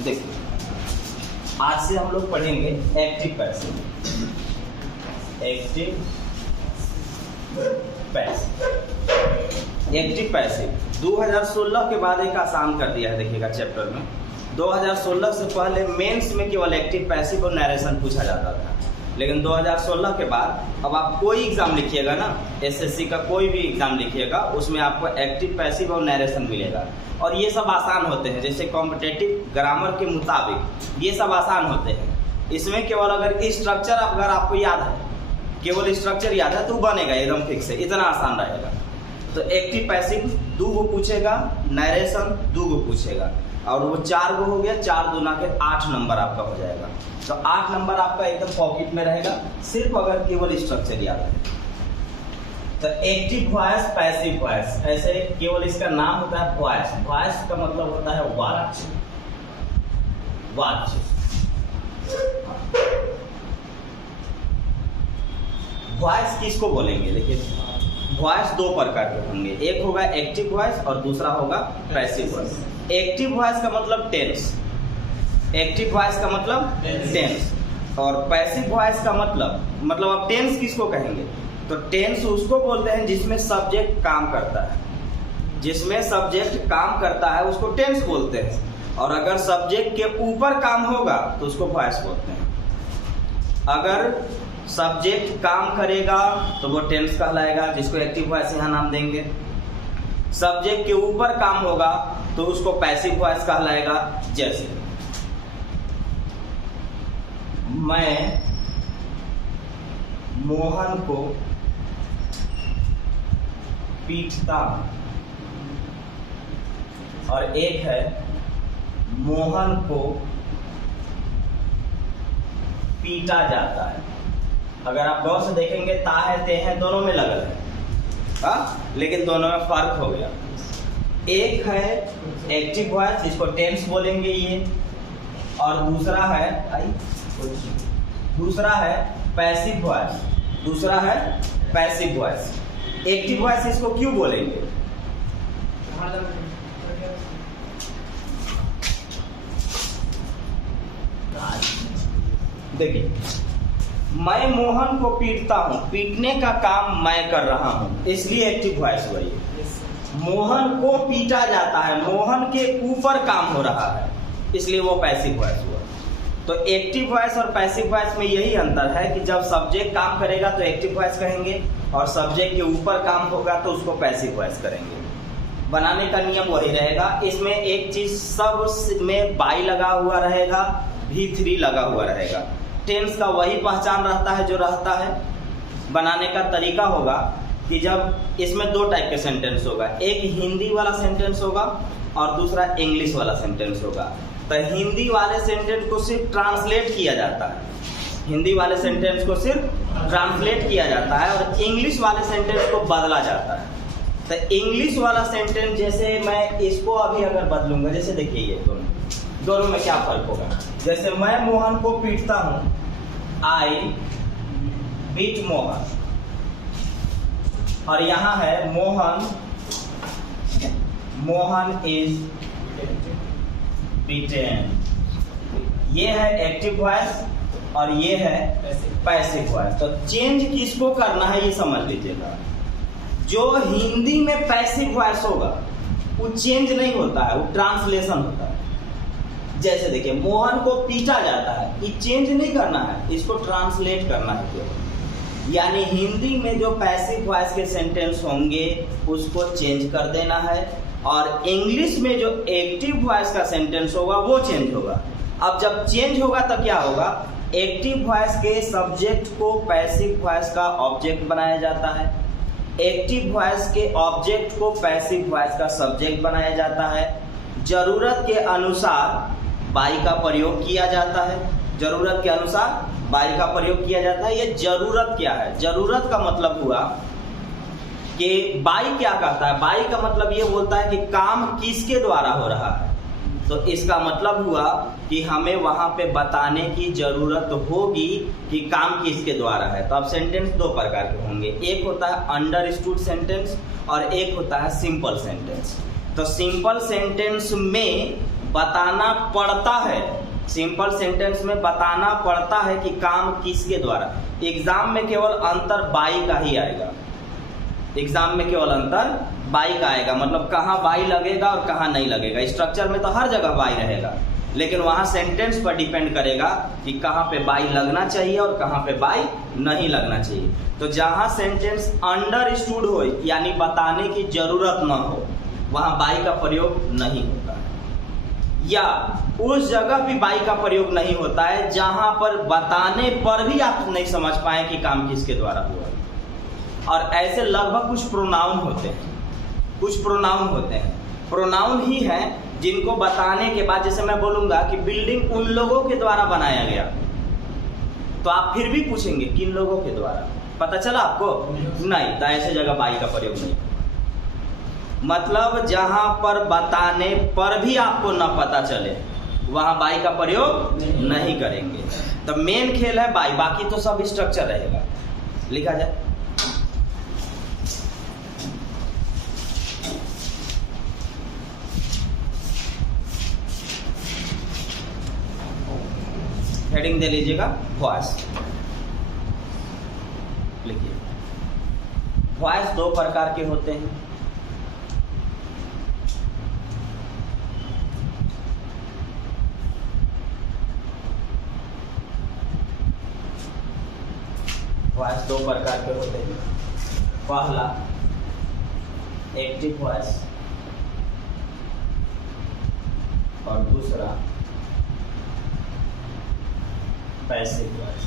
देखिए, आज से हम लोग पढ़ेंगे एक्टिव पैसिव। एक्टिव पैसिव 2016 के बाद एक आसान कर दिया है। देखिएगा चैप्टर में 2016 से पहले मेंस में केवल एक्टिव पैसिव और नरेशन पूछा जाता था, लेकिन 2016 के बाद अब आप कोई एग्जाम लिखिएगा ना, एसएससी का कोई भी एग्जाम लिखिएगा, उसमें आपको एक्टिव पैसिव और नरेशन मिलेगा। और ये सब आसान होते हैं, जैसे कॉम्पिटिटिव ग्रामर के मुताबिक ये सब आसान होते हैं। इसमें केवल अगर स्ट्रक्चर अगर आपको याद है, केवल स्ट्रक्चर याद है तो बनेगा एकदम फिक्स है, इतना आसान रहेगा। तो एक्टिव पैसिव 2 गो पूछेगा, नरेशन 2 गो पूछेगा, और वो 4 गो हो गया, 4 दूना के 8 नंबर आपका हो जाएगा। तो 8 नंबर आपका एकदम पॉकेट में रहेगा, सिर्फ अगर केवल स्ट्रक्चर याद है। तो एक्टिव वॉइस, पैसिव वॉइस, ऐसे केवल इसका नाम होता है वॉइस। वॉइस का मतलब होता है वाच। वाच वॉइस किसको बोलेंगे? देखिए, वॉइस 2 प्रकार के होंगे, एक होगा एक्टिव वॉइस और दूसरा होगा पैसिव वॉइस। एक्टिव वॉइस का मतलब टेंस, एक्टिव वॉइस का मतलब टेंस, और पैसिव वॉइस का मतलब अब टेंस किसको कहेंगे? तो टेंस उसको बोलते हैं जिसमें सब्जेक्ट काम करता है, जिसमें सब्जेक्ट काम करता है उसको टेंस बोलते हैं। और अगर सब्जेक्ट के ऊपर काम होगा तो उसको वॉइस बोलते हैं। अगर सब्जेक्ट काम करेगा तो वो टेंस कहलाएगा, जिसको एक्टिव वॉइस यहाँ नाम देंगे। सब्जेक्ट के ऊपर काम होगा तो उसको पैसिव वॉइस कहलाएगा। जैसे मैं मोहन को पीटता हूं, और एक है मोहन को पीटा जाता है। अगर आप गौर से देखेंगे, ता है ते हैं दोनों में लगल है, हाँ, लेकिन दोनों में फर्क हो गया। एक है एक्टिव वॉइस जिसको टेंस बोलेंगे ये, और दूसरा है पैसिव वॉइस, दूसरा है पैसिव वॉइस। एक्टिव वॉइस इसको क्यों बोलेंगे? देखिए, मैं मोहन को पीटता हूं, पीटने का काम मैं कर रहा हूं, इसलिए एक्टिव वॉइस हुआ ये। मोहन को पीटा जाता है, मोहन के ऊपर काम हो रहा है, इसलिए वो पैसिव वॉइस हुआ। तो एक्टिव वॉइस और पैसिव वॉइस में यही अंतर है कि जब सब्जेक्ट काम करेगा तो एक्टिव वॉइस कहेंगे, और सब्जेक्ट के ऊपर काम होगा तो उसको पैसिव वॉइस करेंगे। बनाने का नियम वही रहेगा। इसमें एक चीज सब में बाई लगा हुआ रहेगा, V3 लगा हुआ रहेगा। टेंस का वही पहचान रहता है जो रहता है। बनाने का तरीका होगा कि जब इसमें 2 टाइप के सेंटेंस होगा, एक हिंदी वाला सेंटेंस होगा और दूसरा इंग्लिश वाला सेंटेंस होगा। तो हिंदी वाले सेंटेंस को सिर्फ ट्रांसलेट किया जाता है, हिंदी वाले सेंटेंस को सिर्फ ट्रांसलेट किया जाता है, और इंग्लिश वाले सेंटेंस को बदला जाता है। तो इंग्लिश वाला सेंटेंस, जैसे मैं इसको अभी अगर बदलूंगा, जैसे देखिए ये दोनों में क्या फर्क होगा। जैसे मैं मोहन को पीटता हूं, आई बीट मोहन, और यहां है मोहन इज बीटेन। ये है एक्टिव वॉइस और ये है पैसिव वॉइस। तो चेंज किसको करना है ये समझ लीजिएगा। जो हिंदी में पैसिव वॉइस होगा वो चेंज नहीं होता है, वो ट्रांसलेशन होता है। जैसे देखिए, मोहन को पीटा जाता है, ये चेंज नहीं करना है, इसको ट्रांसलेट करना है केवल। यानी हिंदी में जो पैसिव वॉइस के सेंटेंस होंगे उसको चेंज कर देना है, और इंग्लिश में जो एक्टिव वॉइस का सेंटेंस होगा वो चेंज होगा। अब जब चेंज होगा तो क्या होगा? एक्टिव वॉइस के सब्जेक्ट को पैसिव वॉइस का ऑब्जेक्ट बनाया जाता है, एक्टिव वॉइस के ऑब्जेक्ट को पैसिव वॉइस का सब्जेक्ट बनाया जाता है। जरूरत के अनुसार बाई का प्रयोग किया जाता है, जरूरत के अनुसार बाई का प्रयोग किया जाता है। ये जरूरत क्या है? जरूरत का मतलब हुआ कि बाई क्या कहता है? बाई का मतलब ये बोलता है कि काम किसके द्वारा हो रहा है। तो इसका मतलब हुआ कि हमें वहां पे बताने की जरूरत होगी कि काम किसके द्वारा है। तो अब सेंटेंस 2 प्रकार के होंगे, एक होता है अंडरस्टूड सेंटेंस और एक होता है सिंपल सेंटेंस। तो सिंपल सेंटेंस में बताना पड़ता है, सिंपल सेंटेंस में बताना पड़ता है कि काम किसके द्वारा। एग्जाम में केवल अंतर बाई का ही आएगा, एग्जाम में केवल अंतर बाई का आएगा, मतलब कहाँ बाई लगेगा और कहाँ नहीं लगेगा। स्ट्रक्चर में तो हर जगह बाई रहेगा, लेकिन वहाँ सेंटेंस पर डिपेंड करेगा कि कहाँ पे बाई लगना चाहिए और कहाँ पे बाई नहीं लगना चाहिए। तो जहाँ सेंटेंस अंडरस्टूड हो, यानी बताने की जरूरत न हो, वहाँ बाई का प्रयोग नहीं होता है। या उस जगह भी बाई का प्रयोग नहीं होता है जहाँ पर बताने पर भी आप नहीं समझ पाए कि काम किसके द्वारा हुआ। और ऐसे लगभग कुछ प्रोनाउन होते हैं, कुछ प्रोनाउन होते हैं। प्रोनाउन ही है जिनको बताने के बाद, जैसे मैं बोलूंगा कि बिल्डिंग उन लोगों के द्वारा बनाया गया, तो आप फिर भी पूछेंगे किन लोगों के द्वारा, पता चला आपको? नहीं, तो ऐसे जगह बाई का प्रयोग नहीं। मतलब जहां पर बताने पर भी आपको न पता चले, वहां बाई का प्रयोग नहीं करेंगे। तो मेन खेल है बाई, बाकी तो सब स्ट्रक्चर रहेगा। लिखा जाए, हेडिंग दे लीजिएगा वॉइस। लिखिए, वॉइस दो प्रकार के होते हैं। वॉइस दो प्रकार के होते हैं। पहला एक्टिव वॉइस और दूसरा पैसिव वॉइस।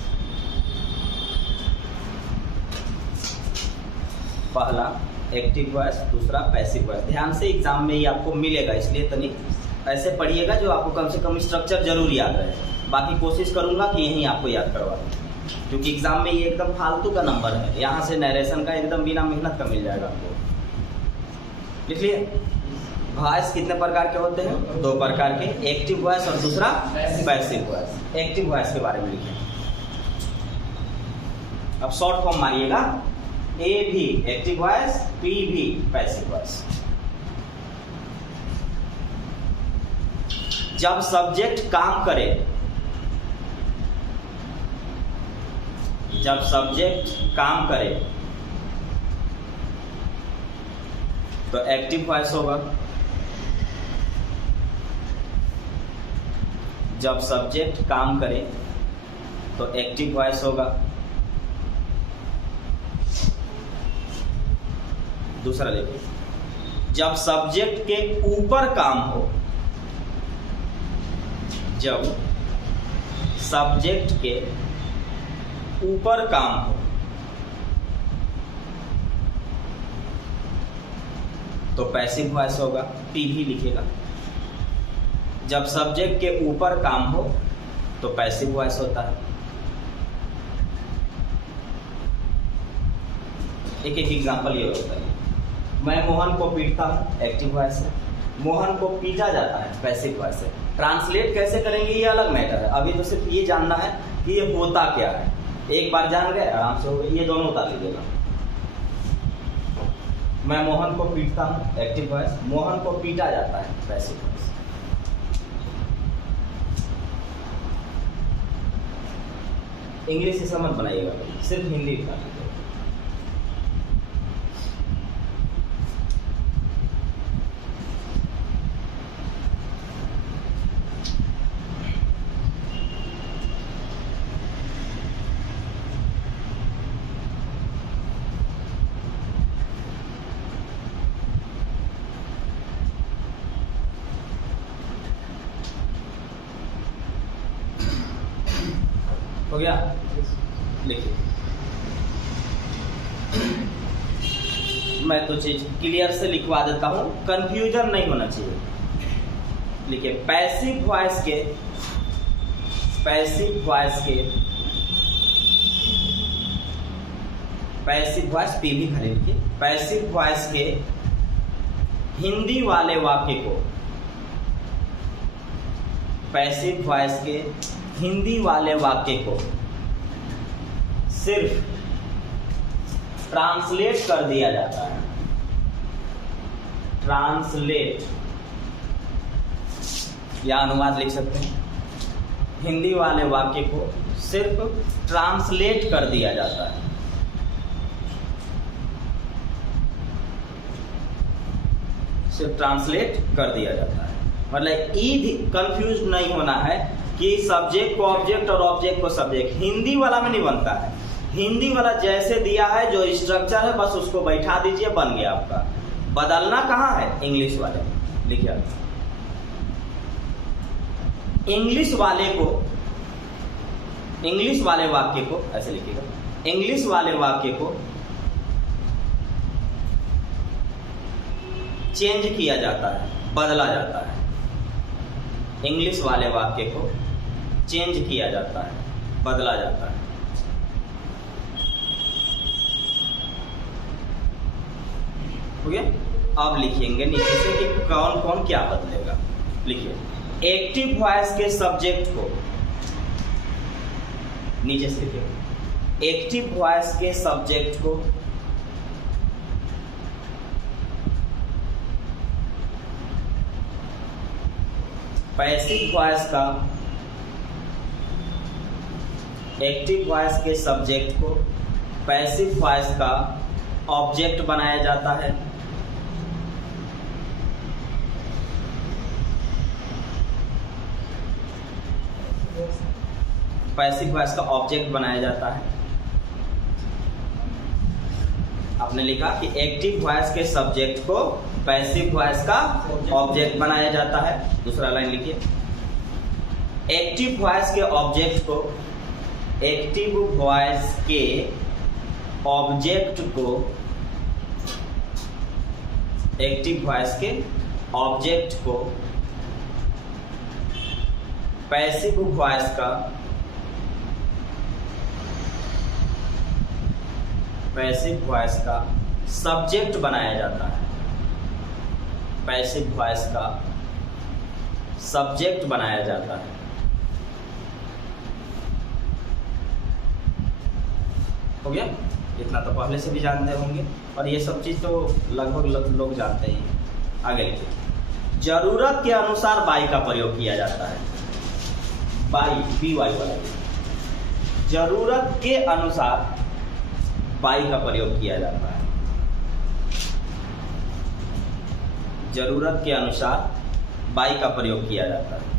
पहला एक्टिव वॉइस, दूसरा पैसिव वॉइस। ध्यान से एग्जाम में ही आपको मिलेगा, इसलिए तनिक ऐसे पढ़िएगा जो आपको कम से कम स्ट्रक्चर जरूर याद रहे। बाकी कोशिश करूंगा कि यहीं आपको याद करवा दूं, क्योंकि एग्जाम में ये एकदम फालतू का नंबर है। यहाँ से नरेशन का एकदम बिना मेहनत का मिल जाएगा आपको। लिख लिए, वॉइस कितने प्रकार के होते हैं? दो प्रकार के, एक्टिव वॉइस और दूसरा पैसिव वॉइस। एक्टिव वॉइस के बारे में लिखें। अब शॉर्ट फॉर्म मारिएगा, ए भी एक्टिव वॉइस, पी भी पैसिव वॉइस। जब सब्जेक्ट काम करे, जब सब्जेक्ट काम करे तो एक्टिव वॉइस होगा। जब सब्जेक्ट काम करे तो एक्टिव वॉइस होगा। दूसरा देखिए, जब सब्जेक्ट के ऊपर काम हो, जब सब्जेक्ट के ऊपर काम हो तो पैसिव वॉइस होगा। पी भी लिखेगा। जब सब्जेक्ट के ऊपर काम हो तो पैसिव वॉइस होता है। एक एक एग्जांपल ये होता है। मैं मोहन को पीटता हूं, एक्टिव वॉइस है। मोहन को पीटा जाता है, पैसिव वॉइस है। ट्रांसलेट कैसे करेंगे ये अलग मैटर है, अभी तो सिर्फ ये जानना है कि ये होता क्या है। एक बार जान गए, आराम से हो गए। ये दोनों उतार लीजिएगा। मैं मोहन को पीटता हूं, एक्टिव वॉइस। मोहन को पीटा जाता है, पैसिव वॉइस। इंग्लिश से समझ बनाइएगा, सिर्फ हिंदी उतार लीजिएगा। हो गया? लिखिए, मैं तो चीज क्लियर से लिखवा देता हूं, कंफ्यूजन नहीं होना चाहिए। लिखिए, पैसिव वॉइस के पैसिव वॉइस पी भी खाली लिखिए। पैसिव वॉइस के हिंदी वाले वाक्य को, पैसिव वॉइस के हिंदी वाले वाक्य को सिर्फ ट्रांसलेट कर दिया जाता है। या अनुवाद लिख सकते हैं। हिंदी वाले वाक्य को सिर्फ ट्रांसलेट कर दिया जाता है। सिर्फ ट्रांसलेट कर दिया जाता है। मतलब कंफ्यूज नहीं होना है कि सब्जेक्ट को ऑब्जेक्ट और ऑब्जेक्ट को सब्जेक्ट। हिंदी वाला में नहीं बनता है। हिंदी वाला जैसे दिया है जो स्ट्रक्चर है बस उसको बैठा दीजिए, बन गया आपका। बदलना कहाँ है? इंग्लिश वाले में लिखिए। इंग्लिश वाले वाक्य को ऐसे लिखिएगा। इंग्लिश वाले वाक्य को चेंज किया जाता है, बदला जाता है। इंग्लिश वाले वाक्य को चेंज किया जाता है, बदला जाता है। हो गया? अब लिखेंगे नीचे से कि कौन कौन क्या बदलेगा। लिखिए एक्टिव वॉइस के सब्जेक्ट को, नीचे से लिखिए एक्टिव वॉइस के सब्जेक्ट को पैसिव वॉइस का, एक्टिव वॉइस के सब्जेक्ट को पैसिव वॉइस का ऑब्जेक्ट बनाया जाता है। पैसिव वॉइस का ऑब्जेक्ट बनाया जाता है। आपने लिखा कि एक्टिव वॉइस के सब्जेक्ट को पैसिव वॉइस का ऑब्जेक्ट बनाया जाता है। दूसरा लाइन लिखिए एक्टिव वॉइस के ऑब्जेक्ट को, एक्टिव वॉइस के ऑब्जेक्ट को, एक्टिव वॉइस के ऑब्जेक्ट को पैसिव वॉइस का, पैसिव वॉइस का सब्जेक्ट बनाया जाता है। पैसिव वॉइस का सब्जेक्ट बनाया जाता है। हो गया? इतना तो पहले से भी जानते होंगे और ये सब चीज तो लगभग लोग जानते ही। आगे लिखिए जरूरत के अनुसार बाई का प्रयोग किया जाता है। बाई, बी वाई वाला, जरूरत के अनुसार बाई का प्रयोग किया जाता है। जरूरत के अनुसार बाई का प्रयोग किया जाता है।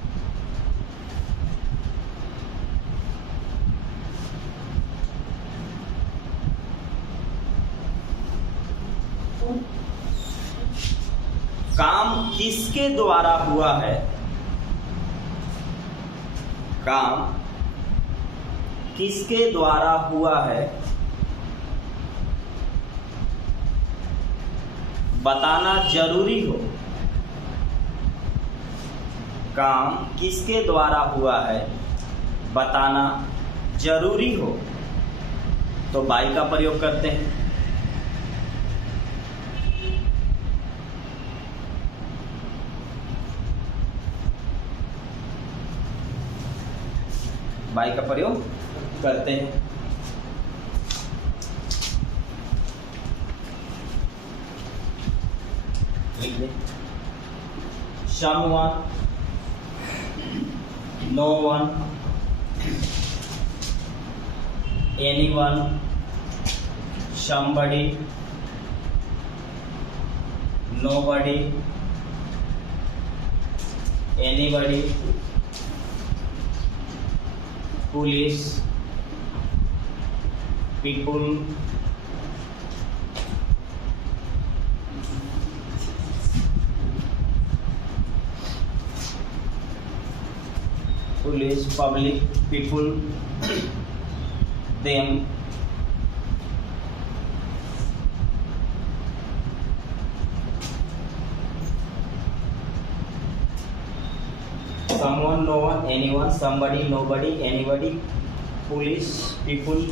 काम किसके द्वारा हुआ है? काम किसके द्वारा हुआ है बताना जरूरी हो। काम किसके द्वारा हुआ है बताना जरूरी हो तो बाई का प्रयोग करते हैं। बाई का प्रयोग करते हैं। someone, no one, anyone, somebody, nobody, anybody, police, people, police, public, people, them, someone, no one, anyone, somebody, nobody, anybody, police, people,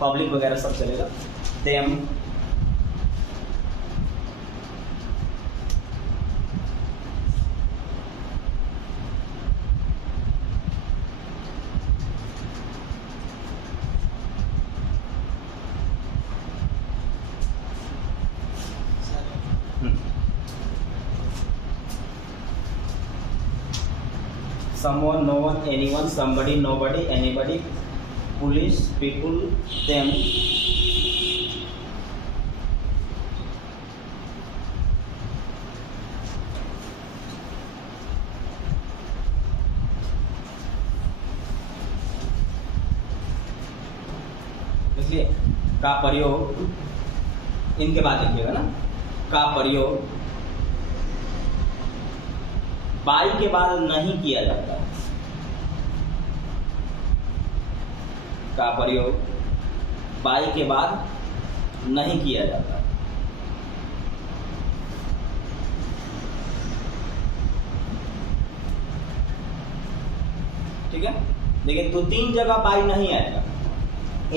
public वगैरह सब चलेगा। them, someone, no one, anyone, somebody, nobody, anybody, police, people, them. इसलिए का प्रयोग इनके बाद लिखिएगा ना, का प्रयोग बाई के बाद नहीं किया जाता है। का प्रयोग बाई के बाद नहीं किया जाता। ठीक है, देखिए तो 3 जगह बाई नहीं आएगा,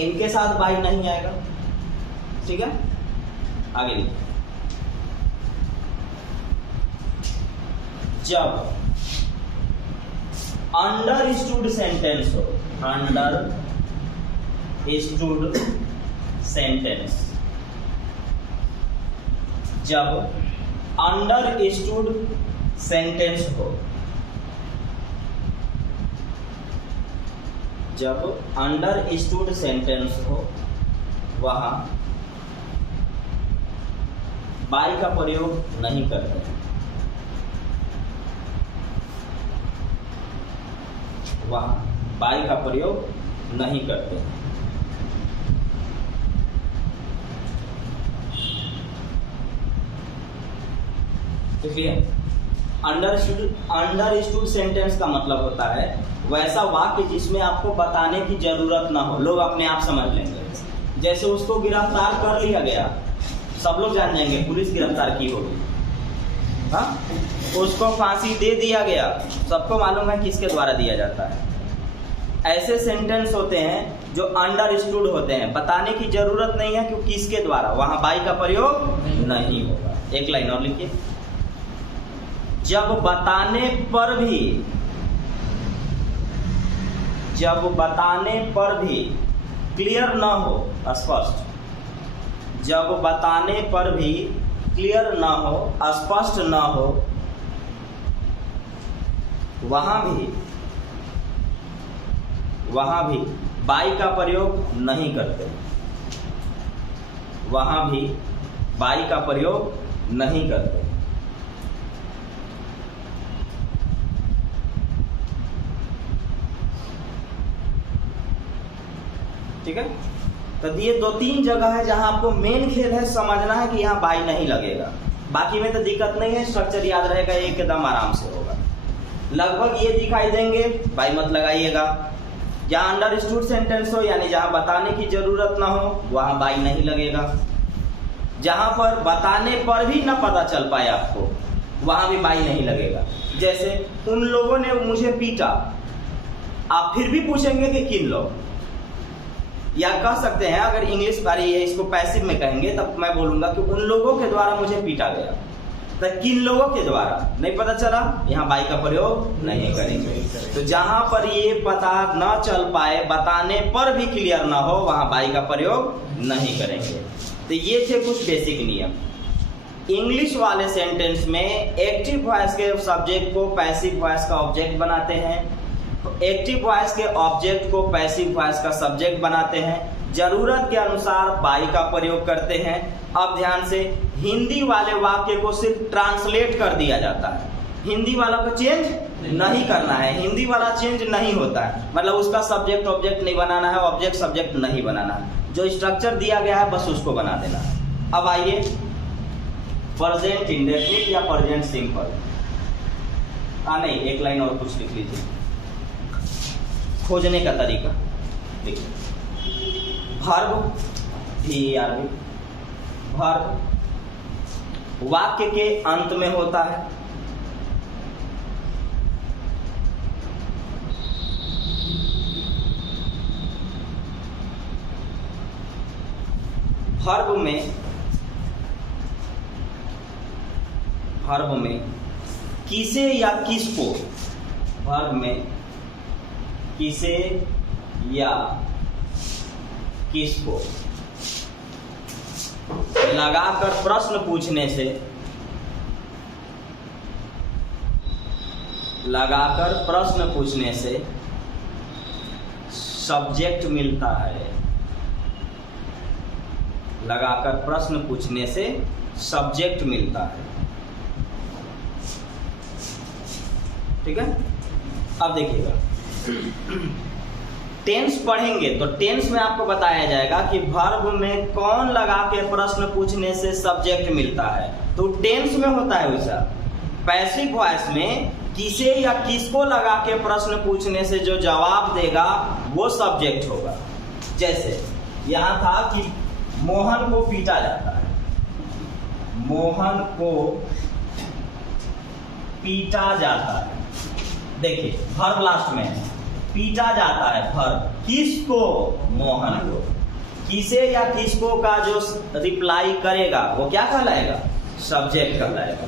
इनके साथ बाई नहीं आएगा। ठीक है, आगे लिखिए। जब अंडरस्टूड सेंटेंस हो, अंडरस्टूड सेंटेंस, जब अंडरस्टूड सेंटेंस हो, जब अंडरस्टूड सेंटेंस हो, वहां बाई का प्रयोग नहीं करते हैं। वहां बाई का प्रयोग नहीं करते हैं। इसलिए अंडरस्टूड सेंटेंस का मतलब होता है वैसा वाक्य जिसमें आपको बताने की जरूरत ना हो, लोग अपने आप समझ लेंगे। जैसे उसको गिरफ्तार कर लिया गया, सब लोग जान जाएंगे पुलिस गिरफ्तार की होगी। हाँ, उसको फांसी दे दिया गया, सबको मालूम है किसके द्वारा दिया जाता है। ऐसे सेंटेंस होते हैं जो अंडरस्टूड होते हैं, बताने की जरूरत नहीं है कि किसके द्वारा, वहां बाई का प्रयोग नहीं होगा। एक लाइन और लिखिए। जब बताने पर भी क्लियर ना हो, स्पष्ट, जब बताने पर भी क्लियर ना हो, स्पष्ट ना हो, वहां भी बाई का प्रयोग नहीं करते। वहां भी बाई का प्रयोग नहीं करते। ठीक है, तो ये 2-3 जगह है जहां आपको मेन खेल है, समझना है कि यहाँ बाई नहीं लगेगा। बाकी में तो दिक्कत नहीं है, स्ट्रक्चर याद रहेगा, एकदम आराम से होगा। लगभग ये दिखाई देंगे, बाई मत लगाइएगा। जहां अंडरस्टूड सेंटेंस हो, यानी जहां बताने की जरूरत ना हो, वहां बाई नहीं लगेगा। जहां पर बताने पर भी ना पता चल पाए आपको, वहां भी बाई नहीं लगेगा। जैसे उन लोगों ने मुझे पीटा, आप फिर भी पूछेंगे कि किन लोग, या कह सकते हैं अगर इंग्लिश वाली है इसको पैसिव में कहेंगे, तब मैं बोलूंगा कि उन लोगों के द्वारा मुझे पीटा गया। तो किन लोगों के द्वारा नहीं पता चला, यहाँ बाई का प्रयोग नहीं करेंगे। तो जहां पर ये पता न चल पाए, बताने पर भी क्लियर ना हो, वहां बाई का प्रयोग नहीं करेंगे। तो ये थे कुछ बेसिक नियम। इंग्लिश वाले सेंटेंस में एक्टिव वॉइस के सब्जेक्ट को पैसिव वॉइस का ऑब्जेक्ट बनाते हैं, एक्टिव वॉइस के ऑब्जेक्ट को पैसिव वॉइस का सब्जेक्ट बनाते हैं, जरूरत के अनुसार बाई का प्रयोग करते हैं। अब ध्यान से, हिंदी वाले वाक्य को सिर्फ ट्रांसलेट कर दिया जाता है, हिंदी वाला को चेंज नहीं करना है। हिंदी वाला चेंज नहीं होता है, मतलब उसका सब्जेक्ट ऑब्जेक्ट नहीं बनाना है, ऑब्जेक्ट सब्जेक्ट नहीं बनाना है। जो स्ट्रक्चर दिया गया है बस उसको बना देना है। अब आइए प्रेजेंट इंडेफिनिट या प्रेजेंट सिंपल। नहीं, एक लाइन और कुछ लिख लीजिए, खोजने का तरीका देखिए। वर्ब VERB, वर्ब वाक्य के अंत में होता है। वर्ब में किसे या किसको, वर्ब में किसे या किसको लगाकर प्रश्न पूछने से लगाकर प्रश्न पूछने से सब्जेक्ट मिलता है। लगाकर प्रश्न पूछने से सब्जेक्ट मिलता है। ठीक है, अब देखिएगा टेंस पढ़ेंगे तो टेंस में आपको बताया जाएगा कि वर्ब में कौन लगा के प्रश्न पूछने से सब्जेक्ट मिलता है। तो टेंस में होता है वैसा। पैसिव वॉइस में किसे या किसको लगा के प्रश्न पूछने से जो जवाब देगा वो सब्जेक्ट होगा। जैसे यहां था कि मोहन को पीटा जाता है, मोहन को पीटा जाता है। देखिए वर्ब लास्ट में है, पीटा जाता है वर्ब, किसको? मोहन को। किसे या किसको का जो रिप्लाई करेगा वो क्या कहलाएगा? सब्जेक्ट कहलाएगा।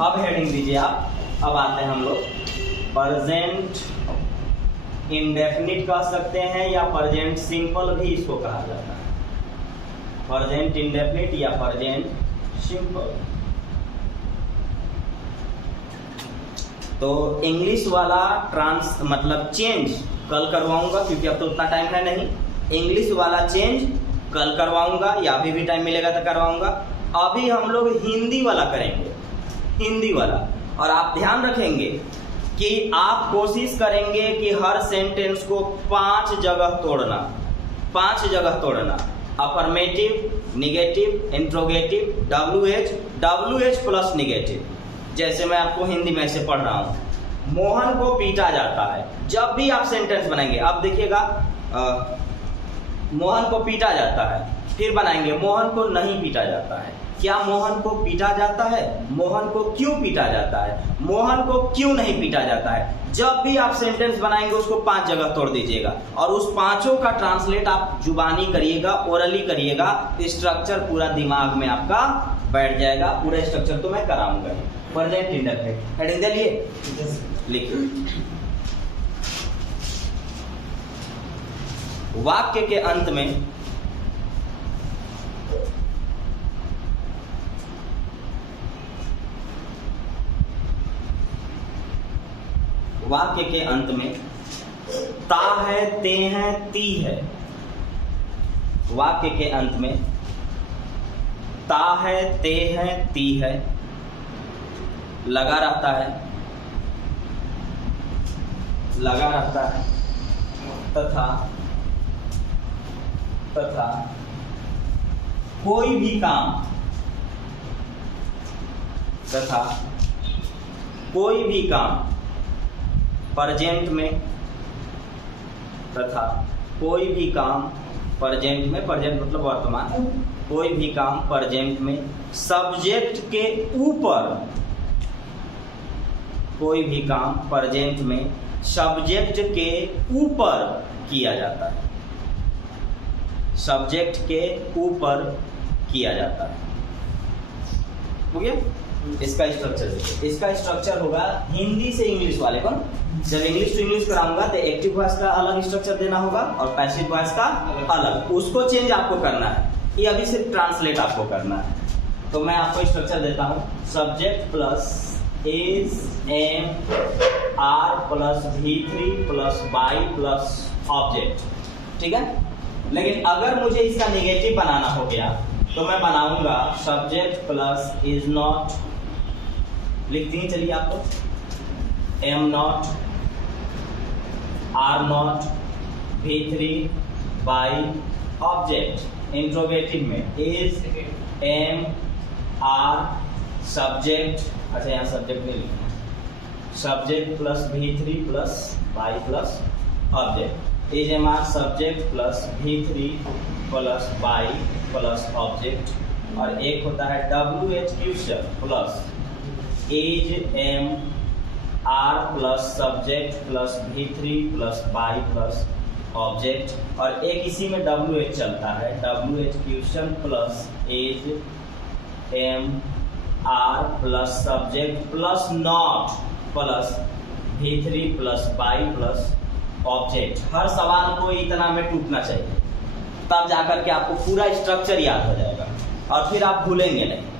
अब हेडिंग दीजिए आप। अब आते हैं हम लोग प्रेजेंट इंडेफिनिट कह सकते हैं या प्रेजेंट सिंपल भी इसको कहा जाता है। प्रेजेंट इंडेफिनिट या प्रेजेंट सिंपल। तो इंग्लिश वाला मतलब चेंज कल करवाऊंगा, क्योंकि अब तो उतना टाइम है नहीं। इंग्लिश वाला चेंज कल करवाऊंगा या अभी भी टाइम मिलेगा तो करवाऊंगा। अभी हम लोग हिंदी वाला करेंगे, हिंदी वाला। और आप ध्यान रखेंगे कि आप कोशिश करेंगे कि हर सेंटेंस को 5 जगह तोड़ना, 5 जगह तोड़ना। Affirmative, negative, interrogative, WH plus negative. जैसे मैं आपको हिंदी में से पढ़ रहा हूं, मोहन को पीटा जाता है। जब भी आप सेंटेंस बनाएंगे, अब देखिएगा मोहन को पीटा जाता है, फिर बनाएंगे मोहन को नहीं पीटा जाता है। क्या मोहन को पीटा जाता है? मोहन को क्यों पीटा जाता है? मोहन को क्यों नहीं पीटा जाता है? जब भी आप सेंटेंस बनाएंगे उसको 5 जगह तोड़ दीजिएगा और उस 5 का ट्रांसलेट आप जुबानी करिएगा, ओरली करिएगा। स्ट्रक्चर पूरा दिमाग में आपका बैठ जाएगा। पूरा स्ट्रक्चर तो मैं कराऊंगा। प्रेजेंट इंडेफिनिट हेडिंग दे लिए, लिखिए। वाक्य के अंत में ता है, ते हैं, ती है। वाक्य के अंत में ता है, ते हैं, ती है लगा रहता है, लगा रहता है। तथा कोई भी काम, तथा कोई भी काम प्रेजेंट में, तथा कोई भी काम प्रेजेंट में, प्रेजेंट मतलब वर्तमान, कोई भी काम प्रेजेंट में सब्जेक्ट के ऊपर, कोई भी काम प्रेजेंट में सब्जेक्ट के ऊपर किया जाता है, सब्जेक्ट के ऊपर किया जाता है। हो गया? इसका स्ट्रक्चर देखिए। इसका स्ट्रक्चर होगा हिंदी से इंग्लिश वाले को। जब इंग्लिश टू इंग्लिश कराऊंगा तो एक्टिव वॉइस का अलग स्ट्रक्चर देना होगा और पैसिव वॉइस का अलग। उसको चेंज आपको करना है, ये अभी सिर्फ ट्रांसलेट आपको करना है। तो मैं आपको स्ट्रक्चर देता हूँ। Subject plus is, am, are plus V3 plus by plus object. ठीक है, लेकिन अगर मुझे इसका नेगेटिव बनाना हो गया तो मैं बनाऊंगा सब्जेक्ट प्लस इज नॉट, लिख दिए चलिए आपको, am not, are not, V3 by object. Interrogative में इज, एम, आर, सब्जेक्ट, अच्छा यहाँ सब्जेक्ट नहीं लिखना, subject plus V3 plus by plus object. Is, am, are, subject plus V3 plus by plus object. और एक होता है WH question plus is, am, are plus subject plus V3 plus by plus object. और एक इसी में WH चलता है, WH question plus is, am, are plus subject plus not plus V3 plus by plus object. हर सवाल को इतना में टूटना चाहिए, तब जाकर के आपको पूरा स्ट्रक्चर याद हो जाएगा और फिर आप भूलेंगे नहीं।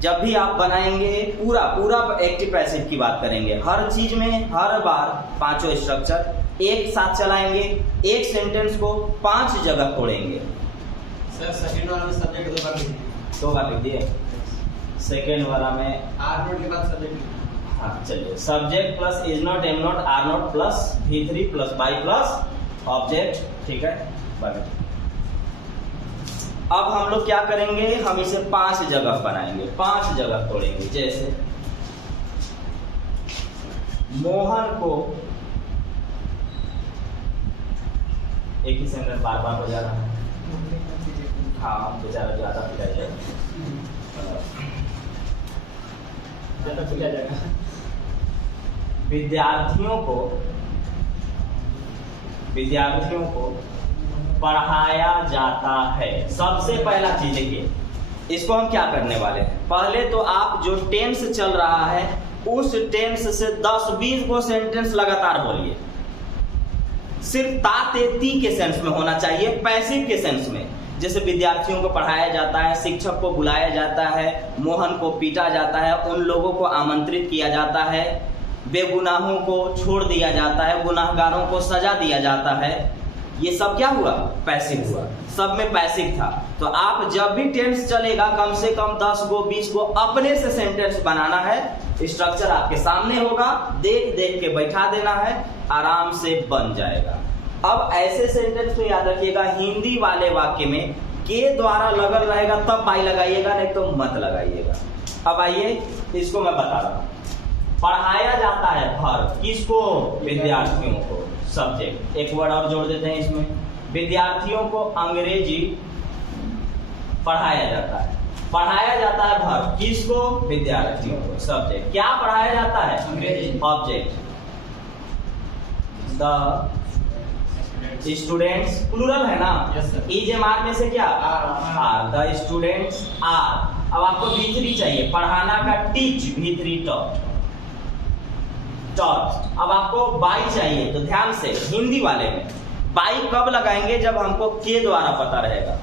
जब भी आप बनाएंगे पूरा पूरा एक्टिव पैसिव की बात करेंगे, हर चीज में हर बार पांचों स्ट्रक्चर एक साथ चलाएंगे, एक सेंटेंस को 5 जगह तोड़ेंगे। सर सेकंड वाला में सब्जेक्ट दो बार लिख दिए, सेकंड वाला में आर नोट के बाद सब्जेक्ट। हाँ चलिए, subject plus is not am not are not plus V3 plus by plus object, ठीक है। अब हम लोग क्या करेंगे, हम इसे 5 जगह बनाएंगे, 5 जगह तोड़ेंगे। जैसे मोहन को, एक ही सेंटेंस बार बार हो जा रहा है, हाँ बेचारा ज्यादा पिटा जाएगा। विद्यार्थियों को पढ़ाया जाता है। सबसे पहला चीज है ये, इसको हम क्या करने वाले हैं, पहले तो आप जो टेंस चल रहा है उस टेंस से 10-20 को सेंटेंस लगातार बोलिए। सिर्फ ता ते ती के सेंस में होना चाहिए, पैसिव के सेंस में। जैसे विद्यार्थियों को पढ़ाया जाता है, शिक्षक को बुलाया जाता है, मोहन को पीटा जाता है, उन लोगों को आमंत्रित किया जाता है, बेगुनाहों को छोड़ दिया जाता है, गुनाहगारों को सजा दिया जाता है। ये सब क्या हुआ, पैसिव हुआ, सब में पैसिव था। तो आप जब भी टेंस चलेगा कम से कम 10 को 20 को अपने से सेंटेंस बनाना है। स्ट्रक्चर आपके सामने होगा, देख देख के बैठा देना है, आराम से बन जाएगा। अब ऐसे सेंटेंस को याद रखिएगा, हिंदी वाले वाक्य में के द्वारा लगल रहेगा तब बाई लगाइएगा, नहीं तो मत लगाइएगा। अब आइए इसको मैं बता रहा हूं। पढ़ाया जाता है वर्ब, किसको, विद्यार्थियों को, सब्जेक्ट। एक वर्ड और जोड़ देते हैं इसमें, विद्यार्थियों को अंग्रेजी पढ़ाया जाता है। पढ़ाया जाता है वर्ब, किसको, विद्यार्थियों को, सब्जेक्ट। क्या पढ़ाया जाता है, अंग्रेजी, ऑब्जेक्ट। द स्टूडेंट्स, प्लूरल है ना, इज एम आर में से क्या, आर, द स्टूडेंट्स आर। अब आपको V3 चाहिए, पढ़ाना का टीच, V3 टॉट। अब आपको बाई चाहिए, तो ध्यान से हिंदी वाले में बाई कब लगाएंगे, जब हमको के द्वारा पता रहेगा।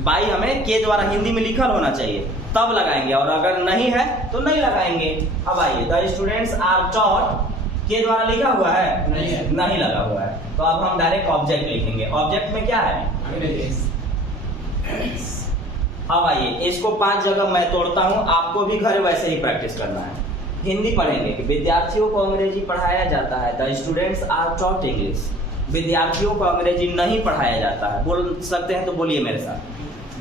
बाई हमें के द्वारा हिंदी में लिखल होना चाहिए, तब लगाएंगे, और अगर नहीं है तो नहीं लगाएंगे। अब आइए, द स्टूडेंट्स आर टॉट, के द्वारा लिखा हुआ है, नहीं लगा हुआ है, तो अब हम डायरेक्ट ऑब्जेक्ट लिखेंगे। ऑब्जेक्ट में क्या है, अब आइए इसको 5 जगह मैं तोड़ता हूं, आपको भी घर वैसे ही प्रैक्टिस करना है। हिंदी पढ़ेंगे कि विद्यार्थियों को अंग्रेजी पढ़ाया जाता है, the students are taught English. विद्यार्थियों को अंग्रेजी नहीं पढ़ाया जाता है, बोल सकते हैं तो बोलिए मेरे साथ,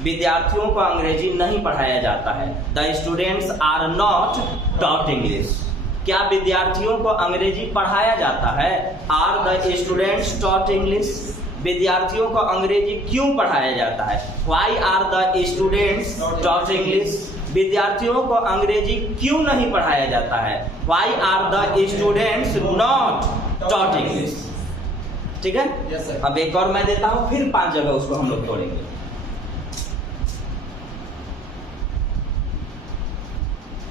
विद्यार्थियों को अंग्रेजी नहीं पढ़ाया जाता है, the students are not taught English. क्या विद्यार्थियों को अंग्रेजी पढ़ाया जाता है, are the students taught English. विद्यार्थियों को अंग्रेजी क्यों पढ़ाया जाता है, why are the students taught English. विद्यार्थियों को अंग्रेजी क्यों नहीं पढ़ाया जाता है, why are the students not taught English. ठीक है, yes, अब एक और मैं देता हूं, फिर 5 जगह उसको हम लोग तोड़ेंगे।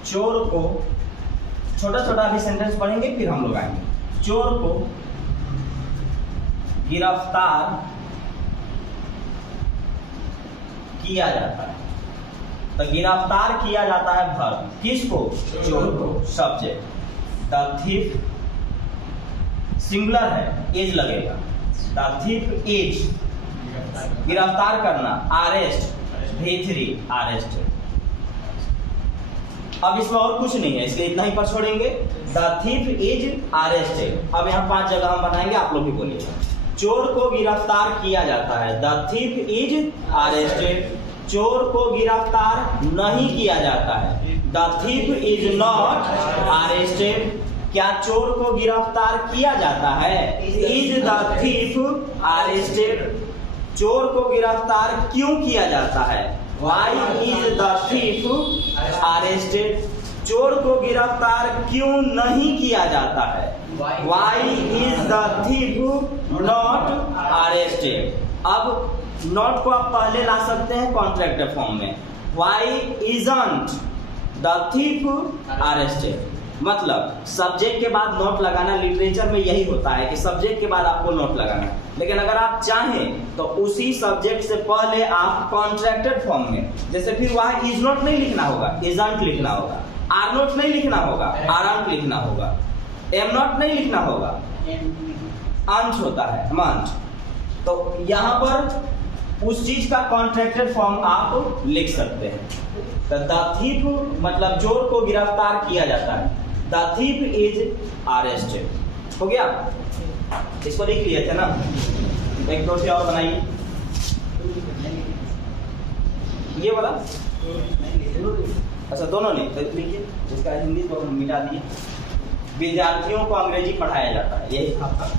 चोर को, छोटा छोटा अभी सेंटेंस पढ़ेंगे फिर हम लोग आएंगे। चोर को गिरफ्तार किया जाता है, तो गिरफ्तार किया जाता है वर्ब, किसको, चोर को, सब्जेक्ट। द थीफ, सिंगुलर है, इज लगेगा, द थीफ इज, गिरफ्तार करना, अरेस्ट, V3 अरेस्ट। अब इसमें और कुछ नहीं है, इसलिए इतना ही पर छोड़ेंगे। The thief is arrested. अब यहाँ 5 जगह हम बनाएंगे, आप लोग भी बोलिए। चोर को गिरफ्तार किया जाता है, द थीफ इज अरेस्टेड। चोर को गिरफ्तार नहीं किया जाता है, the thief is not arrested. क्या चोर को गिरफ्तार किया जाता है, इज द थीफ अरेस्टेड। चोर को गिरफ्तार क्यों किया जाता है, why is the thief arrested. चोर को गिरफ्तार क्यों नहीं किया जाता है, why is the thief not arrested. अब नॉट को आप पहले ला सकते हैं कॉन्ट्रैक्टर फॉर्म में, why isn't the thief arrested. मतलब सब्जेक्ट के बाद नोट लगाना लिटरेचर में यही होता है कि सब्जेक्ट के बाद आपको नोट लगाना। लेकिन अगर आप चाहें तो उसी सब्जेक्ट से पहले आप कॉन्ट्रैक्टेड फॉर्म में, जैसे फिर वहां इज नॉट नहीं लिखना होगा, इजंट लिखना होगा, आर नॉट नहीं लिखना होगा, आरंट लिखना होगा, एम नॉट नहीं लिखना होगा, अंश होता है मंच। तो यहां पर उस चीज का कॉन्ट्रैक्टेड फॉर्म आप लिख सकते हैं। तो द थीफ मतलब चोर को गिरफ्तार किया जाता है, द थीफ इज अरेस्टेड। हो गया, इसको लिख लिए थे ना, एक दो और बनाइए। ये वाला अच्छा दोनों नहीं तो लिखिए, इसका हिंदी तो हम मिटा दिए। विद्यार्थियों को अंग्रेजी पढ़ाया जाता है, यही आपका।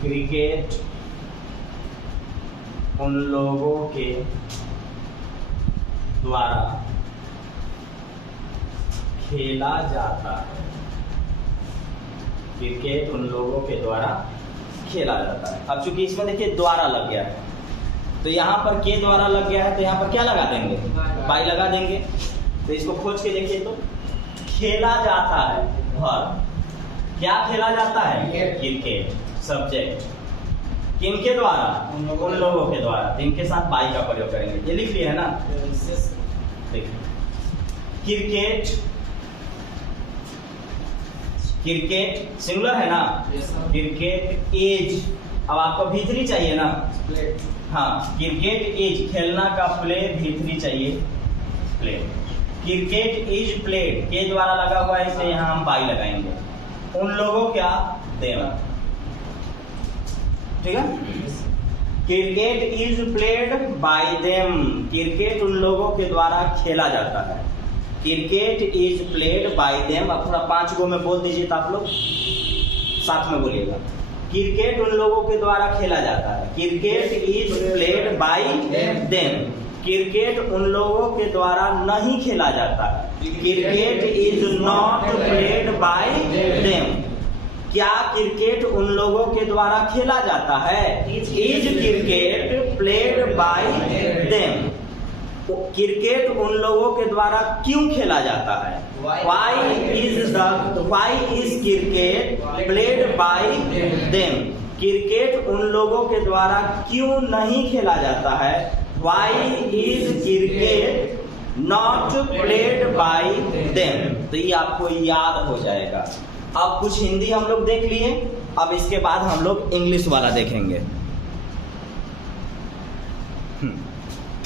क्रिकेट उन लोगों के द्वारा खेला जाता है, क्रिकेट उन लोगों के द्वारा खेला जाता है। अब चूंकि इसमें देखिए द्वारा लग गया है, तो यहाँ पर के द्वारा लग गया है, तो यहाँ पर क्या लगा देंगे, बाई लगा देंगे। तो इसको खोज के देखिए, तो खेला जाता है वर्ब, क्या खेला जाता है, क्रिकेट। सब्जेक्ट किनके द्वारा, उन लोगों के द्वारा, तो इनके साथ बाई का प्रयोग करेंगे। ये लिख लिया है ना, देखिए क्रिकेट, क्रिकेट सिंगुलर है ना, क्रिकेट इज, अब आपको भीतरी चाहिए ना, हाँ क्रिकेट इज खेलना का प्ले, भीतरी चाहिए प्ले। क्रिकेट इज प्लेड, के द्वारा लगा हुआ है, इसे यहाँ हम बाई लगाएंगे। उन लोगों क्या, देम, ठीक है। Cricket is played by them, cricket उन लोगों के द्वारा खेला जाता है। Cricket is played by them, अब थोड़ा 5 गो में बोल दीजिए तो आप लोग साथ में बोलिएगा। क्रिकेट उन लोगों के द्वारा खेला जाता है, cricket is played by them. Cricket उन लोगों के द्वारा नहीं खेला जाता है, cricket is not played by them. क्या क्रिकेट उन लोगों के द्वारा खेला जाता है, is cricket played by them. Cricket उन लोगों के द्वारा क्यों खेला जाता है, why is cricket played by them. Cricket उन लोगों के द्वारा क्यों नहीं खेला जाता है, why is cricket not played by them. तो ये आपको याद हो जाएगा। अब कुछ हिंदी हम लोग देख लिए, अब इसके बाद हम लोग इंग्लिश वाला देखेंगे।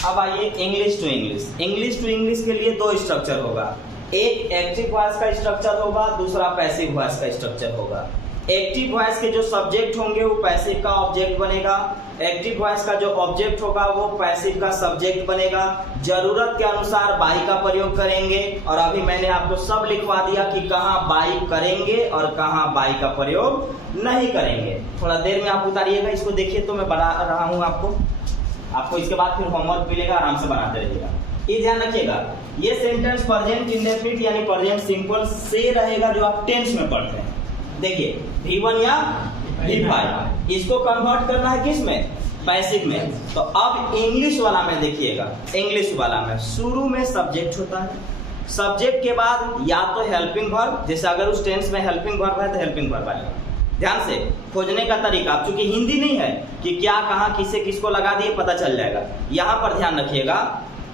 अब आइए English to English. English to English के लिए 2 स्ट्रक्चर होगा, एक एक्टिव वॉइस का स्ट्रक्चर होगा, दूसरा पैसिव वॉइस का स्ट्रक्चर होगा। एक्टिव वॉइस के जो सब्जेक्ट होंगे वो पैसिव का ऑब्जेक्ट बनेगा, एक्टिव वॉइस का जो ऑब्जेक्ट होगा वो पैसिव का सब्जेक्ट बनेगा। जरूरत के अनुसार बाई का प्रयोग करेंगे, और अभी मैंने आपको सब लिखवा दिया कि कहाँ बाई करेंगे और कहाँ बाई का प्रयोग नहीं करेंगे। थोड़ा देर में आप उतारिएगा, इसको देखिए तो मैं बता रहा हूँ आपको इसके बाद फिर होमवर्क मिलेगा, आराम से बनाते रहिएगा। ये ध्यान रखिएगा, ये सेंटेंस प्रेजेंट इंडेफिनिट यानी प्रेजेंट सिंपल से रहेगा जो आप टेंस में पढ़ते हैं। देखिए V1 या V5, इसको कन्वर्ट करना है किस में, पैसिव में। तो अब इंग्लिश वाला में देखिएगा, इंग्लिश वाला में शुरू में सब्जेक्ट होता है, सब्जेक्ट के बाद या तो हेल्पिंग वर्ब, जैसे अगर उस टेंस में हेल्पिंग वर्ब है तो हेल्पिंग वर्ब आएगा। ध्यान से खोजने का तरीका, चूंकि हिंदी नहीं है कि क्या कहाँ किसे किसको लगा दिए पता चल जाएगा। यहाँ पर ध्यान रखिएगा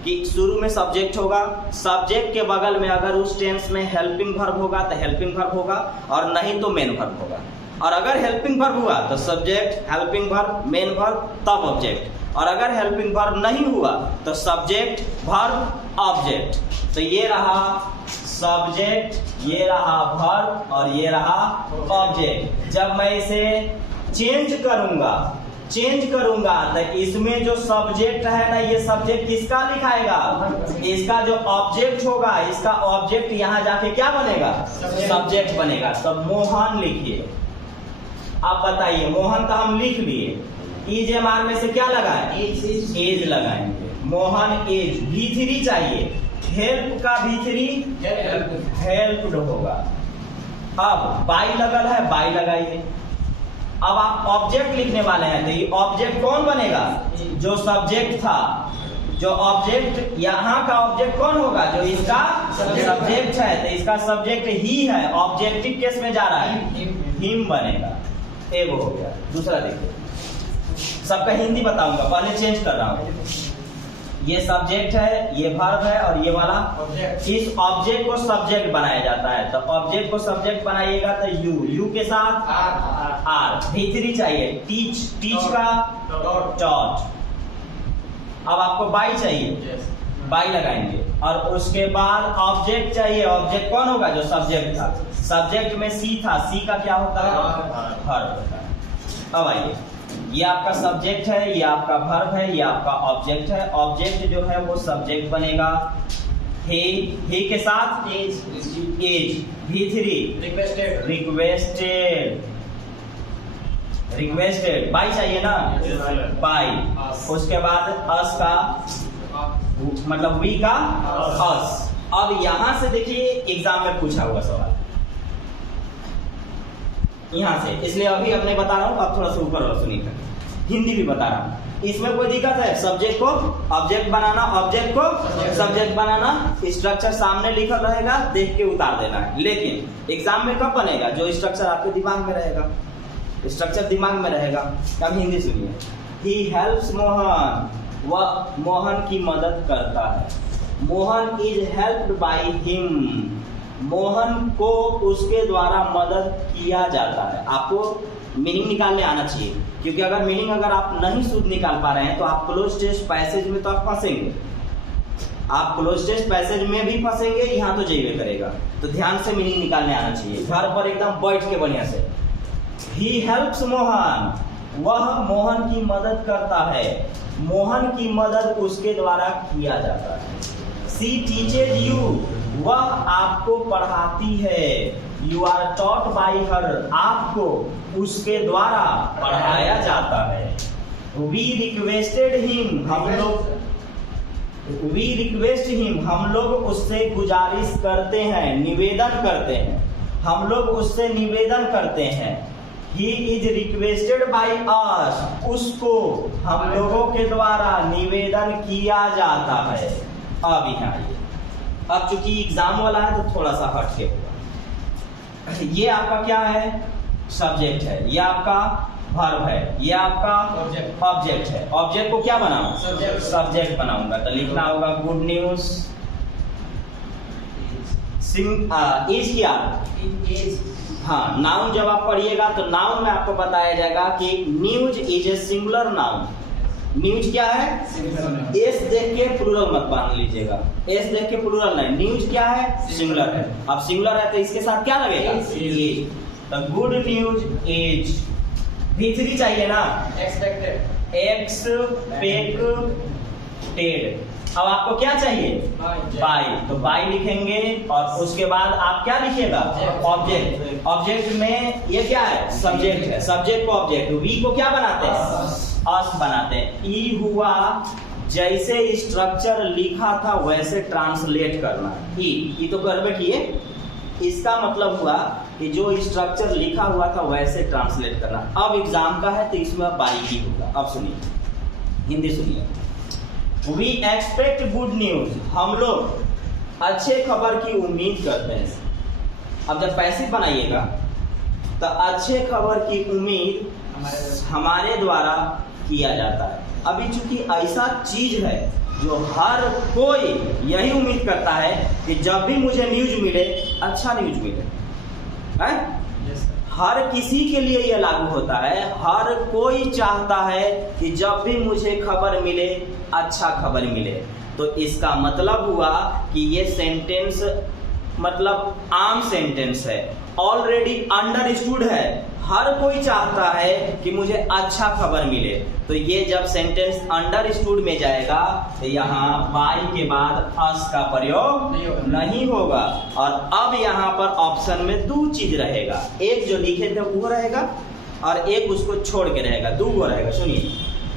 कि शुरू में सब्जेक्ट होगा, सब्जेक्ट के बगल में अगर उस टेंस में हेल्पिंग वर्ब होगा तो हेल्पिंग वर्ब होगा, और नहीं तो मेन वर्ब होगा। और अगर हेल्पिंग वर्ब हुआ तो subject, helping verb, main verb, तब ऑब्जेक्ट। और अगर हेल्पिंग वर्ब नहीं हुआ तो सब्जेक्ट, वर्ब, ऑब्जेक्ट। तो ये रहा सब्जेक्ट, ये रहा वर्ब और ये रहा ऑब्जेक्ट। जब मैं इसे चेंज करूंगा तो इसमें जो सब्जेक्ट है ना, ये सब्जेक्ट किसका लिखाएगा, इसका जो ऑब्जेक्ट होगा, इसका ऑब्जेक्ट यहाँ जाके क्या बनेगा, सब्जेक्ट बनेगा। तो मोहन लिखिए। आप बताइए, मोहन तो हम लिख लिए, EJMR में से क्या लगाए? एज लगाएंगे। मोहन एज, V3 चाहिए, हेल्प का V3 हेल्प्ड होगा। अब बाई लगल है, बाई लगाइए। अब आप ऑब्जेक्ट लिखने वाले हैं तो ये ऑब्जेक्ट कौन बनेगा? जो सब्जेक्ट था। जो ऑब्जेक्ट यहाँ का ऑब्जेक्ट कौन होगा? जो इसका सब्जेक्ट है, तो इसका सब्जेक्ट ही है, ऑब्जेक्टिव केस में जा रहा है, हिम बनेगा। एक हो गया। दूसरा देखिए, सबका हिंदी बताऊंगा, पहले चेंज कर रहा हूं। ये सब्जेक्ट है, ये वर्ब है, और ये वाला इस ऑब्जेक्ट को सब्जेक्ट बनाया जाता है। तो ऑब्जेक्ट को सब्जेक्ट बनाइएगा तो यू के साथ आर। V3 चाहिए, टीच का टॉट। अब आपको बाई चाहिए, बाई लगाएंगे। और उसके बाद ऑब्जेक्ट चाहिए, ऑब्जेक्ट कौन होगा? जो सब्जेक्ट था। सब्जेक्ट में सी था, सी का क्या होता है? वर्ब होता है। अब आइए, ये आपका सब्जेक्ट है, ये आपका वर्ब है, ये आपका ऑब्जेक्ट है। ऑब्जेक्ट जो है वो सब्जेक्ट बनेगा, हे के साथ एज। V3 रिक्वेस्टेड, बाई चाहिए ना? बाई। उसके बाद अस का मतलब वी का अस। अब यहां से देखिए, एग्जाम में पूछा हुआ सवाल यहां से, इसलिए अभी अपने बता रहा हूं, अब थोड़ा सा ऊपर और सुनिए, हिंदी भी बता रहा हूं। इसमें कोई दिक्कत है? सब्जेक्ट को ऑब्जेक्ट बनाना, ऑब्जेक्ट को सब्जेक्ट बनाना, स्ट्रक्चर सामने लिखा रहेगा, देख के उतार देना है। लेकिन एग्जाम में कब बनेगा? जो स्ट्रक्चर आपके दिमाग में रहेगा, स्ट्रक्चर दिमाग में रहेगा। अब हिंदी सुनिए। ही हेल्प्स मोहन, वह मोहन की मदद करता है। Mohan is helped by him, Mohan को उसके द्वारा मदद किया जाता है। आपको मीनिंग निकालने आना चाहिए, क्योंकि अगर मीनिंग अगर आप नहीं शुद्ध निकाल पा रहे हैं तो आप क्लोज टेस्ट पैसेज में तो आप फंसेंगे। आप क्लोज टेस्ट पैसेज में भी फंसेंगे, यहाँ तो जाइए करेगा। तो ध्यान से मीनिंग निकालने आना चाहिए, घर पर एकदम बैठ के बढ़िया से। He helps मोहन, वह मोहन की मदद करता है, मोहन की मदद उसके द्वारा किया जाता है। She teaches you, वह आपको पढ़ाती है। You are taught by her, आपको उसके द्वारा पढ़ाया जाता है। We requested him, हम लोग उससे गुजारिश करते हैं, निवेदन करते हैं। हम लोग उससे निवेदन करते हैं। He is requested by us, उसको हम लोगों के द्वारा निवेदन किया जाता है। अब यहाँ आइए, अब चूंकि एग्जाम वाला है तो थोड़ा सा हट के होगा। ये आपका क्या है? सब्जेक्ट है, ये आपका वर्ब है, ये आपका ऑब्जेक्ट है। ऑब्जेक्ट को क्या बनाऊं? सब्जेक्ट बनाऊंगा। तो लिखना होगा गुड न्यूज। इज क्या? हाँ, नाउन जब आप पढ़िएगा तो नाउन में आपको बताया जाएगा कि news is a singular noun. News क्या है? एस देख के प्लूरल मत मान लीजिएगा, एस देख के प्लूरल नहीं, न्यूज क्या है? सिंगुलर है। अब सिंगुलर है तो इसके साथ क्या लगेगा? एज। तो गुड न्यूज एज। V3 चाहिए ना? एक्सपेक्टेड। अब आपको क्या चाहिए? बाई। तो बाई लिखेंगे और उसके बाद आप क्या लिखिएगा? ऑब्जेक्ट। ऑब्जेक्ट में ये क्या है? सब्जेक्ट है। सब्जेक्ट को ऑब्जेक्ट, वी को क्या बनाते हैं? अस बनाते हैं। ई हुआ जैसे स्ट्रक्चर लिखा था वैसे ट्रांसलेट करना। ई तो कर बैठिए, इसका मतलब हुआ कि जो स्ट्रक्चर लिखा हुआ था वैसे ट्रांसलेट करना। अब एग्जाम का है तो इसमें बारीकी होगा। अब सुनिए, हिंदी सुनिए। We expect good news, हम लोग अच्छे खबर की उम्मीद करते हैं। अब जब पैसिव बनाइएगा तो अच्छे खबर की उम्मीद हमारे द्वारा किया जाता है। अभी चूंकि ऐसा चीज है जो हर कोई यही उम्मीद करता है कि जब भी मुझे न्यूज मिले, अच्छा न्यूज मिले, है? हर किसी के लिए यह लागू होता है। हर कोई चाहता है कि जब भी मुझे खबर मिले, अच्छा खबर मिले। तो इसका मतलब हुआ कि ये सेंटेंस मतलब आम सेंटेंस है, ऑलरेडी अंडरस्टूड है। हर कोई चाहता है कि मुझे अच्छा खबर मिले। तो ये जब सेंटेंस अंडरस्टूड में जाएगा तो यहाँ बाई के बाद अस का प्रयोग नहीं होगा। और अब यहाँ पर ऑप्शन में दो चीज रहेगा, एक जो लिखे थे वो रहेगा और एक उसको छोड़ के रहेगा, दो गो रहेगा। सुनिए,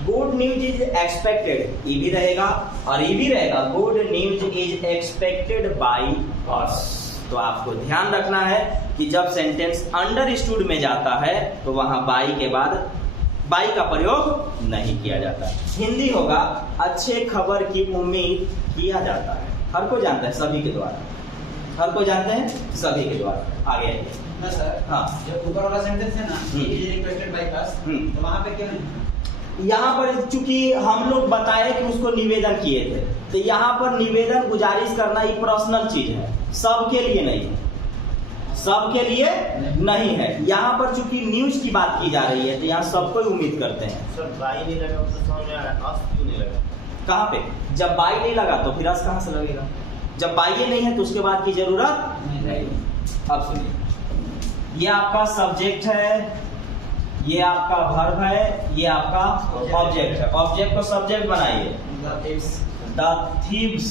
गुड न्यूज इज एक्सपेक्टेड, ई भी रहेगा और ई भी रहेगा। Good news is expected by us. तो आपको ध्यान रखना है कि जब सेंटेंस अंडरस्टूड में जाता है तो वहां बाई के बाद बाई का प्रयोग नहीं किया जाता। हिंदी होगा अच्छे खबर की उम्मीद किया जाता है। हर कोई जानता है, सभी के द्वारा, हर कोई जानते हैं सभी के द्वारा। आगे आइए। ना सर, हाँ, जब ऊपर वाला सेंटेंस है ना, इज रिक्वेस्टेड बाय अस, तो वहां पे क्यों नहीं? यहाँ पर चूंकि हम लोग बताए कि उसको निवेदन किए थे, तो यहाँ पर निवेदन गुजारिश करना ये पर्सनल चीज है, सबके लिए नहीं है, सबके लिए नहीं है। यहाँ पर चूंकि न्यूज की बात की जा रही है तो यहाँ सबको उम्मीद करते हैं। सर बाई नहीं लगा तो समझ में आ रहा है, अस क्यों नहीं लगा? कहाँ पे? जब बाई नहीं लगा तो फिर अस कहाँ से लगेगा? जब बाई नहीं है तो उसके बाद की जरूरत नहीं। अब सुनिए, ये आपका सब्जेक्ट है, ये आपका वर्ब है, ये आपका ऑब्जेक्ट है। ऑब्जेक्ट को सब्जेक्ट बनाइए। द थीव्स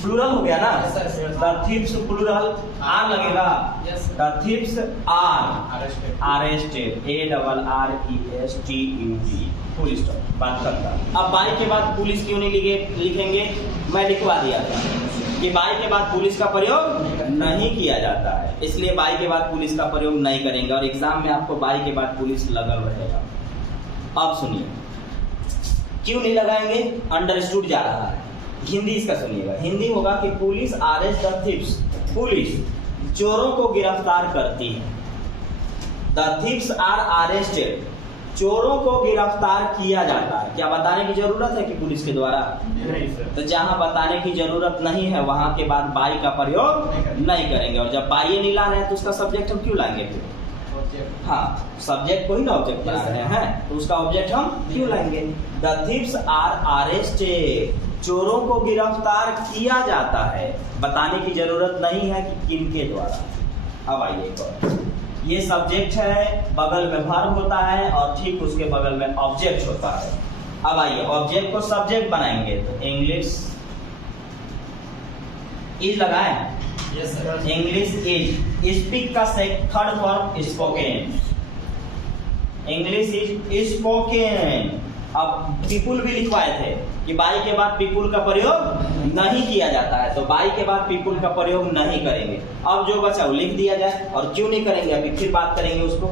प्लूरल हो गया ना? द थीव्स प्लूरल आर लगेगा। The thieves are arrested, ARRESTED, full stop, बात खत्म। अब बाई के बाद पुलिस क्यों नहीं लिखेंगे? मैं लिखवा दिया था कि बाई के बाद पुलिस का प्रयोग नहीं किया जाता है, इसलिए बाई के बाद पुलिस का प्रयोग नहीं करेंगे और एग्जाम में आपको बाई के बाद पुलिस लगल रहेगा। अब सुनिए, क्यों नहीं लगाएंगे? अंडरस्टूड जा रहा है। हिंदी इसका सुनिएगा। हिंदी होगा कि police arrest the thieves, police चोरों को गिरफ्तार करती है। द थीव्स आर अरेस्टेड, चोरों को गिरफ्तार किया जाता है। क्या बताने की जरूरत है कि पुलिस के द्वारा? नहीं सर। तो जहां बताने की जरूरत नहीं है वहां के बाद बाई का प्रयोग नहीं करेंगे। और जब बाई नहीं लाना है तो उसका सब्जेक्ट हम क्यों लाएंगे? हाँ, सब्जेक्ट को ही ना ऑब्जेक्ट बना रहे हैं, तो उसका ऑब्जेक्ट हम क्यों लाएंगे? द थीव्स आर अरेस्टेड, चोरों को गिरफ्तार किया जाता है। बताने की जरूरत नहीं है कि किनके द्वारा। अब आइए एक और, ये सब्जेक्ट है, बगल में वर्ब होता है और ठीक उसके बगल में ऑब्जेक्ट होता है। अब आइए ऑब्जेक्ट को सब्जेक्ट बनाएंगे तो इंग्लिश इज लगाएं। Yes sir. English is, speak का third form spoken, English is spoken. अब पीपुल भी लिखवाए थे कि बाई के बाद पीपुल का प्रयोग नहीं किया जाता है, तो बाई के बाद पीपुल का प्रयोग नहीं करेंगे। अब जो बचा वो लिख दिया जाए। और क्यों नहीं करेंगे अभी फिर बात करेंगे उसको।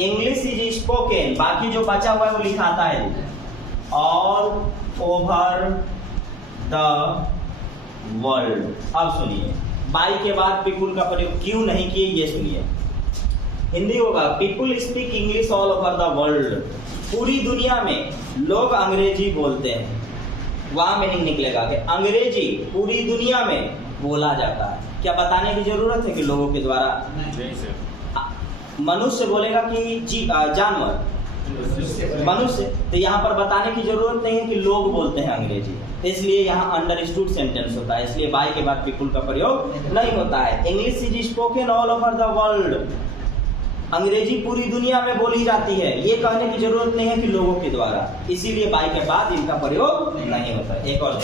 इंग्लिश इज स्पोकन, बाकी जो बचा हुआ है वो लिखाता है ऑल ओवर द वर्ल्ड। अब सुनिए, बाई के बाद पीपुल का प्रयोग क्यों नहीं किए ये सुनिए। हिंदी होगा people speak English all over the world, पूरी दुनिया में लोग अंग्रेजी बोलते हैं। वहां मीनिंग निकलेगा कि अंग्रेजी पूरी दुनिया में बोला जाता है। क्या बताने की जरूरत है कि लोगों के द्वारा? नहीं सर। मनुष्य बोलेगा कि जानवर, मनुष्य, तो यहाँ पर बताने की जरूरत नहीं है कि लोग बोलते हैं अंग्रेजी, इसलिए यहाँ अंडरस्टूड सेंटेंस होता है, इसलिए बाई के बाद पीपुल का प्रयोग नहीं होता है। English is spoken all over the world, अंग्रेजी पूरी दुनिया में बोली जाती है, ये कहने की जरूरत नहीं है कि लोगों के द्वारा, इसीलिए बाई के बाद इनका प्रयोग नहीं होता है। एक और,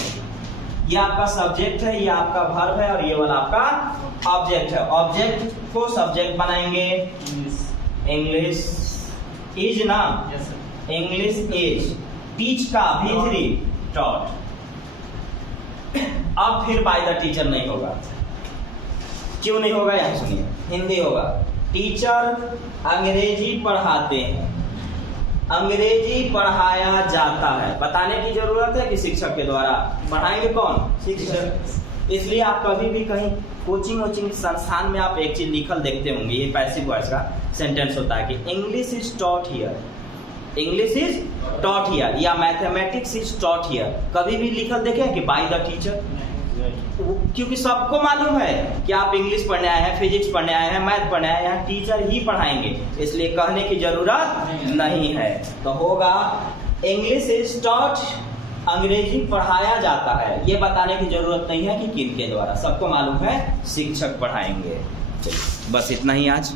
ये आपका सब्जेक्ट है, ये आपका वर्ब है और ये वाला आपका ऑब्जेक्ट है। ऑब्जेक्ट को सब्जेक्ट बनाएंगे। इंग्लिश इज ना, yes sir. English is, teach का V3 टॉट। अब फिर बाय द टीचर नहीं होगा। क्यों नहीं होगा यहाँ सुनिए। हिंदी होगा टीचर अंग्रेजी पढ़ाते हैं, अंग्रेजी पढ़ाया जाता है। बताने की जरूरत है कि शिक्षक के द्वारा पढ़ाएंगे कौन? शिक्षक। इसलिए आप कभी भी कहीं कोचिंग संस्थान में आप एक चीज लिखल देखते होंगे, ये पैसिव वॉइस का सेंटेंस होता है कि English is taught here, English is taught here, या मैथमेटिक्स इज टॉट हियर। कभी भी लिखल देखे कि बाय द टीचर? क्योंकि सबको मालूम है कि आप इंग्लिश पढ़ने आए हैं, फिजिक्स पढ़ने आए हैं, मैथ पढ़ने आए हैं, टीचर ही पढ़ाएंगे, इसलिए कहने की जरूरत नहीं है। तो होगा इंग्लिश इज टॉट, अंग्रेजी पढ़ाया जाता है। ये बताने की जरूरत नहीं है कि किन के द्वारा, सबको मालूम है शिक्षक पढ़ाएंगे। बस इतना ही आज।